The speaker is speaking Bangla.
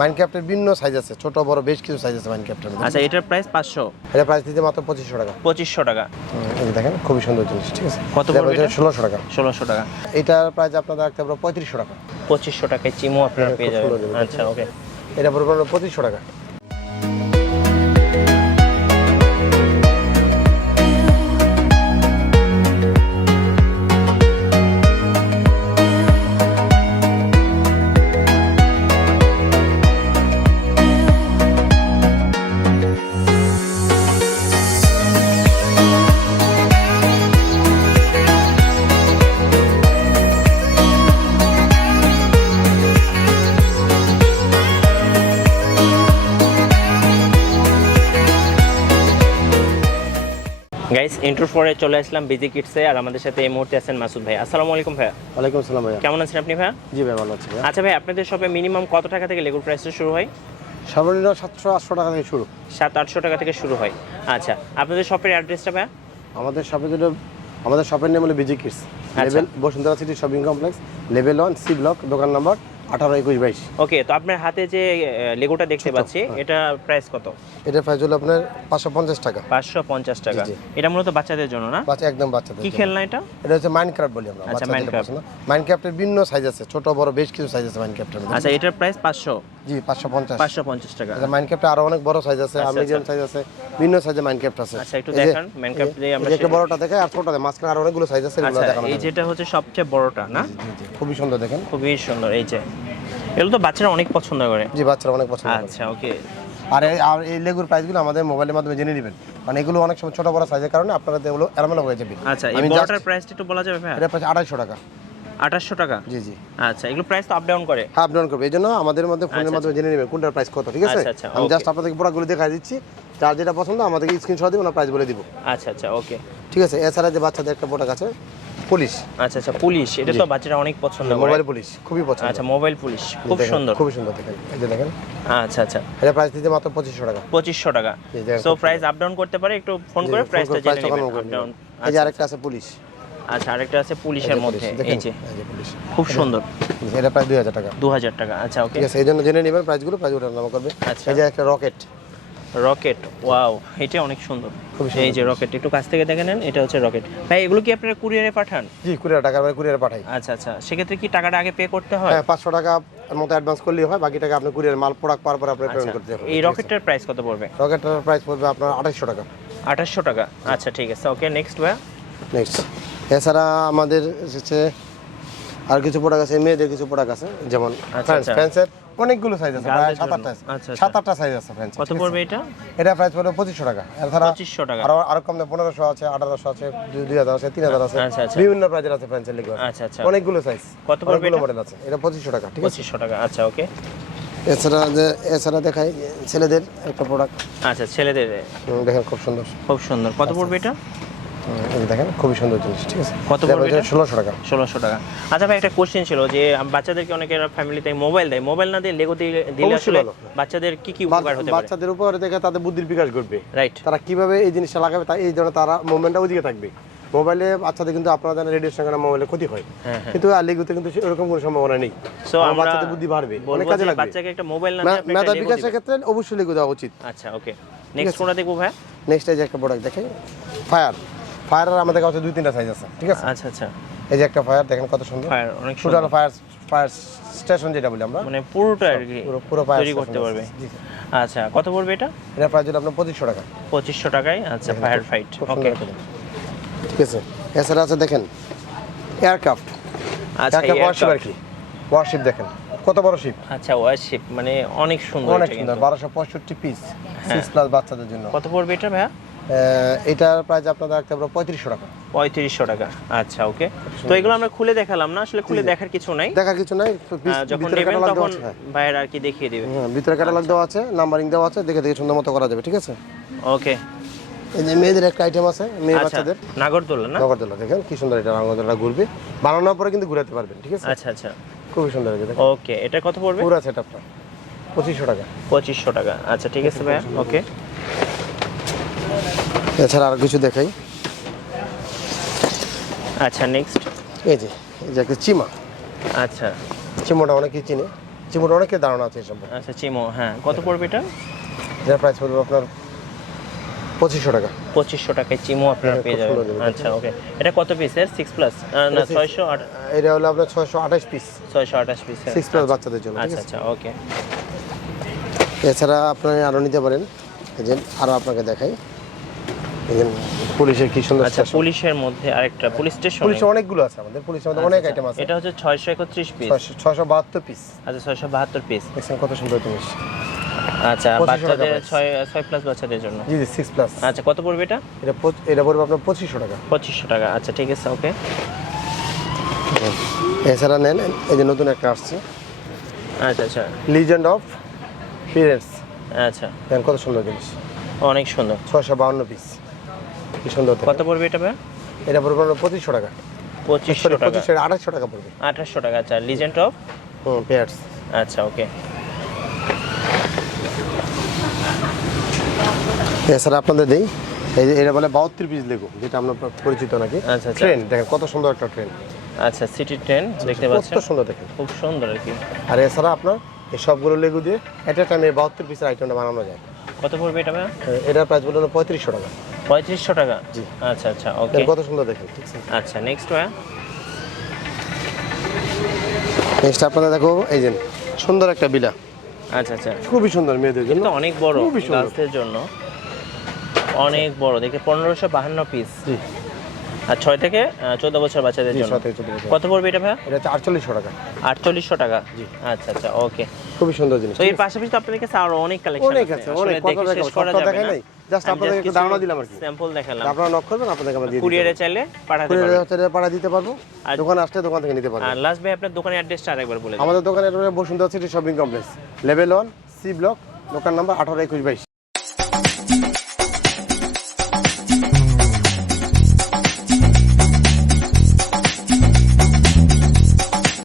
মাইনক্রাফটের বিভিন্ন সাইজ আছে, ছোট বড় বেশ কিছু সাইজ আছে মাইনক্রাফটের। আচ্ছা, এটার প্রাইস 500। এটা প্রাইস দিতে মাত্র 2500 টাকা। 2500 টাকা। এই দেখেন খুবই সুন্দর জিনিস, ঠিক আছে। কত পড়বে এটা? 1600 টাকা। 1600 টাকা। এটার প্রাইস আপনাদের রাখতে পারবো 3500 টাকা। 2500 টাকায় চিমো আপনারা পেয়ে যাবেন। আচ্ছা, ওকে। এটা পড়বে 2500 টাকা। গাইস, ইন্ট্রোর পরে চলে আসলাম বিজি কিডসে, আর আমাদের সাথে এই মুহূর্তে আছেন মাসুদ ভাই। আসসালামু আলাইকুম ভাইয়া। ওয়ালাইকুম আসসালাম ভাইয়া। কেমন আছেন আপনি ভাইয়া? জি ভাই, ভালো আছি ভাইয়া। আচ্ছা ভাই, আপনাদের শপে মিনিমাম কত টাকা থেকে লেগুর প্রাইসটা শুরু হয়? সর্বনিম্ন 700-800 টাকা থেকে শুরু। 700-800 টাকা থেকে শুরু হয়। আচ্ছা, আপনাদের শপের অ্যাড্রেসটা ভাইয়া? আমাদের শপের নাম হলো busy kids, level Bashundhara city shopping complex, level 1 C block, দোকান নাম্বার 182122। ওকে, তো আপনার হাতে যে লেগোটা দেখতে পাচ্ছি, এটা প্রাইস কত? এটা প্রাইস হলো আপনার 550 টাকা। 550 টাকা। এটা মূলত বাচ্চাদের জন্য না? বাচ্চা, একদম বাচ্চাদের। কি খেলনা এটা? এটা হচ্ছে মাইনক্রাফট বলি আমরা। আচ্ছা, মাইনক্রাফট। মাইনক্রাফটের বিভিন্ন সাইজ আছে, ছোট বড় বেশ কিছু সাইজ আছে মাইনক্রাফটের। আচ্ছা, এটার প্রাইস 500? জি, 550। 550 টাকা। এটা মাইনক্রাফটে আরো অনেক বড় সাইজ আছে, মিডিয়াম সাইজ আছে, বিভিন্ন সাইজে মাইনক্রাফট আছে। আচ্ছা, একটু দেখান মাইনক্রাফট দিয়ে আমরা। একটা বড়টা দেখে আর ছোটটা দেখে, মাঝখানে আরো অনেকগুলো সাইজ আছে, এগুলো দেখানো। এই যেটা হচ্ছে সবচেয়ে বড়টা না? জি জি, খুবই সুন্দর, দেখেন খুবই সুন্দর। এই যে এগুলো তো বাচ্চারা অনেক পছন্দ করে। জি, বাচ্চারা অনেক পছন্দ করে। আচ্ছা, ওকে। আর এই লেগুর প্রাইসগুলো আমাদের মোবাইলের মাধ্যমে জেনে নেবেন, মানে এগুলো অনেক সময় ছোট বড় সাইজের কারণে আপনারা এগুলো এলোমেলো হয়ে যাবে। আচ্ছা, এই বড়টার প্রাইসটা একটু বলা যাবে ভাই? এটা প্রাইস 250 টাকা। 2800 টাকা? জি জি। আচ্ছা, এগুলো প্রাইস তো আপ ডাউন করে? আপ ডাউন করবে, এই জন্য আমাদের মধ্যে ফোনের মাধ্যমে জেনে নেবেন কোনটার প্রাইস কত, ঠিক আছে? আচ্ছা, আমি জাস্ট আপনাদেরকে প্রোডাক্টগুলো দেখাই দিচ্ছি, যার যেটা পছন্দ আমাদেরকে স্ক্রিনশট দিয়ে ওনার প্রাইস বলে দিব। আচ্ছা আচ্ছা, ওকে, ঠিক আছে। এছাড়া যে বাচ্চাদের একটা প্রোডাক্ট আছে পুলিশ। আচ্ছা আচ্ছা, পুলিশ, এটা তো বাচ্চারা অনেক পছন্দ করে। মোবাইল পুলিশ খুবই পছন্দ। আচ্ছা, মোবাইল পুলিশ খুব সুন্দর, খুবই সুন্দর, দেখেন এই যে দেখেন। আচ্ছা আচ্ছা, এটা প্রাইস দিতে মাত্র 2500 টাকা। 2500 টাকা। সো প্রাইস আপ ডাউন করতে পারে, একটু ফোন করে প্রাইসটা জেনে নেবেন। Up down. এই যে আরেকটা আছে পুলিশ। আচ্ছা, আরেকটা আছে পুলিশের মধ্যে, এই যে পুলিশ খুব সুন্দর। এটা প্রায় 2000 টাকা। 2000 টাকা। আচ্ছা, ওকে, ঠিক আছে। এই জন্য জেনে নেবেন প্রাইসগুলো, প্রাইস ওঠার নাম করবে। আচ্ছা, এই যে একটা রকেট। রকেট, ওয়াও, এটা অনেক সুন্দর। এই যে রকেট, একটু কাছ থেকে দেখে নেন, এটা হচ্ছে রকেট। ভাই, এগুলো কি আপনারা কুরিয়ারে পাঠান? জি, কুরিয়ার টাকা আমি কুরিয়ারে পাঠাই। আচ্ছা আচ্ছা, সেক্ষেত্রে কি টাকাটা আগে পে করতে হয়? হ্যাঁ, 500 টাকা মতো অ্যাডভান্স করলেই হয়, বাকি টাকা আপনি কুরিয়ার মাল প্রোডাক্ট পাওয়ার পর আপনি পেমেন্ট করতে হবে। এই রকেটের প্রাইস কত পড়বে? রকেটের প্রাইস পড়বে আপনার 2800 টাকা। 2800 টাকা। আচ্ছা, ঠিক আছে, ওকে, নেক্সট ভাই। নেক্সট, এছাড়া আমাদের হচ্ছে আর কিছু প্রোডাক্ট আছে, মেয়েদের কিছু প্রোডাক্ট আছে, যেমন ফ্যান্সের অনেকগুলো সাইজ আছে, প্রায় 7-8টা সাইজ আছে ফ্যান্স। কত পড়বে এটা? এটা প্রাইস পড়বে 2500 টাকা। এছাড়া 2500 টাকা। আরো কম দামে 1500 আছে, 1800 আছে, 2000 আছে, 3000 আছে, বিভিন্ন প্রাইজের আছে ফ্যান্সের লেগুলো। আচ্ছা আচ্ছা, অনেকগুলো সাইজ। কত পড়বে এটা? মডেল আছে, এটা 2500 টাকা। ঠিক আছে, 2500 টাকা। আচ্ছা, ওকে। এছাড়া দেখাই ছেলেদের একটা প্রোডাক্ট। আচ্ছা, ছেলেদের দেখেন খুব সুন্দর, খুব সুন্দর। কত পড়বে এটা? এই দেখেন খুবই সুন্দর জিনিস, ঠিক আছে। কত পড়বে এটা? 1600 টাকা। 1600 টাকা। আচ্ছা ভাই, একটা কোশ্চেন ছিল যে বাচ্চাদেরকে অনেকে ফ্যামিলিতে মোবাইল দেয়, মোবাইল না দিয়ে লেগো দিলে আসলে বাচ্চাদের কি কি উপকার হতে পারে? বাচ্চাদের উপকার দেখে তাদের বুদ্ধির বিকাশ ঘটবে, রাইট। তারা কিভাবে এই জিনিসটা লাগাবে, তাই এই জন্য তারা মুভমেন্টটা ওইদিকে থাকবে। মোবাইলে বাচ্চাদের কিন্তু আপনারা জানেন রেডিয়েশন কারণে মোবাইলে ক্ষতি হয়, কিন্তু লেগুতে কিন্তু এরকম কোনো সম্ভাবনা নেই। সো বাচ্চাদের বুদ্ধি বাড়বে, অনেক কাজে লাগবে। বাচ্চাকে একটা মোবাইল না দিয়ে মেধা বিকাশের ক্ষেত্রে অবশ্যই লেগু দেওয়া উচিত। আচ্ছা, ওকে, নেক্সট কোনটা দেখবো ভাই? নেক্সট এই যে একটা প্রোডাক্ট দেখেন, ফায়ারের আমাদের কাছে 2-3টা সাইজ আছে, ঠিক আছে। আচ্ছা আচ্ছা, এই যে একটা ফায়ার দেখেন কত সুন্দর, ফায়ার অনেক সুন্দর। ফায়ার স্টেশন যেটা বলি আমরা, মানে পুরোটা আর কি পুরো ফায়ার তৈরি করতে পারবে। আচ্ছা, কত পড়বে এটা? এটা প্রাইস হলো আপনার 2500 টাকা। 2500 টাকায়। আচ্ছা, ফায়ার ফাইট, ওকে, ঠিক আছে। এছাড়া আছে দেখেন এয়ারক্রাফট। আচ্ছা, ওয়ারশিপ আর কি, ওয়ারশিপ দেখেন কত বড় শিপ। আচ্ছা, ওয়ারশিপ মানে অনেক সুন্দর, অনেক সুন্দর। 1265 পিস 6+ বাচ্চাদের জন্য। কত পড়বে এটা ভাইয়া? এটার প্রাইস আপনাদের রাখতে পারবো 3500 টাকা। 3500 টাকা। আচ্ছা, ওকে। তো এগুলো আমরা খুলে দেখালাম না, আসলে খুলে দেখার কিছু নাই, যখন নেবেন তখন ভাইয়ের আর কি দেখিয়ে দিবে। হ্যাঁ, ভিতরে ক্যাটালগ দেওয়া আছে, নাম্বারিং দেওয়া আছে, দেখে সুন্দর মতো করা যাবে, ঠিক আছে। ওকে, এই যে মেয়েদের একটা আইটেম আছে, মেয়ে বাচ্চাদের নাগরদোলা না? নাগরদোলা দেখেন কি সুন্দর, এটা নাগরদোলা ঘুরবে, বানানোর পরে কিন্তু ঘুরাতে পারবেন, ঠিক আছে। আচ্ছা আচ্ছা, খুবই সুন্দর দেখেন। ওকে, এটা কত পড়বে? পুরো সেটআপটা 2500 টাকা। 2500 টাকা। আচ্ছা, ঠিক আছে ভাইয়া, ওকে। এছাড়া আর কিছু দেখাই। আচ্ছা, নেক্সট এই যে একটা চিমা। আচ্ছা, চিমাটা অনেকেই চিনে, চিমোর অনেকের ধারণা আছে এসব। আচ্ছা চিমো, হ্যাঁ কত পড়বে এটা? এটার প্রাইস পড়বে আপনার 2500 টাকা। 2500 টাকায় চিমো আপনারা পেয়ে যাবেন। আচ্ছা ওকে, এটা কত পিসের? 6 প্লাস না 608? এটা হলো আপনার 628 পিস। 628 পিস 6 প্লাস বাচ্চাদের জন্য। আচ্ছা আচ্ছা ওকে। এছাড়া আপনি আরো নিতে পারেন, এই যে আরো আপনাকে দেখাই, এই যে পুলিশের কি সুন্দর। আচ্ছা পুলিশের মধ্যে আরেকটা পুলিশ স্টেশন। পুলিশ অনেকগুলো আছে আমাদের, পুলিশের মধ্যে অনেক আইটেম আছে। এটা হচ্ছে 631 পিস। 672 পিস। আচ্ছা 672 পিস। দেখেন কত সুন্দর জিনিস। আচ্ছা বাচ্চাদের 6 প্লাস বাচ্চাদের জন্য। জি জি 6 প্লাস। আচ্ছা কত পড়বে এটা? এটা পড়বে আপনার 2500 টাকা। 2500 টাকা, আচ্ছা ঠিক আছে ওকে। এছাড়া নেন, এই যে নতুন একটা আসছে। আচ্ছা আচ্ছা লিজেন্ড অফ পিরেন্টস। আচ্ছা দেখেন কত সুন্দর জিনিস, অনেক সুন্দর। 652 পিস, কি সুন্দর। কত পড়বে এটা ভাই? এটা পড়বে আপনার 2500 টাকা। 2500 টাকা। 2800 টাকা পড়বে। 2800 টাকা। আচ্ছা লিজেন্ড অফ পেয়ার্স। আচ্ছা ওকে। এছাড়া আপনাদের দেই, এই যে এটা বলে 72 পিস লেগো, যেটা আমরা পরিচিত নাকি। আচ্ছা আচ্ছা ট্রেন দেখেন কত সুন্দর একটা ট্রেন। আচ্ছা সিটি ট্রেন দেখতে পাচ্ছেন, কত সুন্দর দেখেন, খুব সুন্দর আর কি। আর এছাড়া আপনার এই সবগুলো লেগো দিয়ে এট এ টাইমে 72 পিসের আইটেমটা বানানো যায়। কত পড়বে এটা ভাই? এটার প্রাইস বলুন 3500 টাকা। 3500 টাকা। জি আচ্ছা আচ্ছা ওকে। কত সুন্দর দেখেন, ঠিক আছে। আচ্ছা নেক্সট ভাই। নেক্সট আপনারা দেখো, এই যে সুন্দর একটা বিলা। আচ্ছা আচ্ছা খুবই সুন্দর, মেয়েদের জন্য কিন্তু অনেক বড়, গার্লসদের জন্য অনেক বড়। দেখে 1552 পিস। জি আর 6 থেকে 14 বছর বাচ্চাদের জন্য। 6 থেকে 14 বছর। কত পড়বে এটা ভাই? এটা হচ্ছে 4800 টাকা। 4800 টাকা। জি আচ্ছা আচ্ছা ওকে। খুবই সুন্দর জিনিস। তো এর পাশাপাশি তো আপনাদের কাছে আরো অনেক কালেকশন অনেক আছে, অনেক কথা শেষ করা যাবে না। জাস্ট আপনাদের একটু ধারণা দিলাম আর কি, স্যাম্পল দেখালাম। আপনারা নক করবেন, আপনাদের আমরা দিয়ে দিই। কুরিয়ারে চাইলে পাঠাতে পারবেন। কুরিয়ারে পাঠা দিতে পারবো, আর দোকানে আসলে দোকান থেকে নিতে পারবেন। আর লাস্ট ভাই আপনার দোকানের অ্যাড্রেসটা আরেকবার বলে দিন। আমাদের দোকানের address Bashundhara city shopping complex, level 1 C block, দোকান নাম্বার 182122।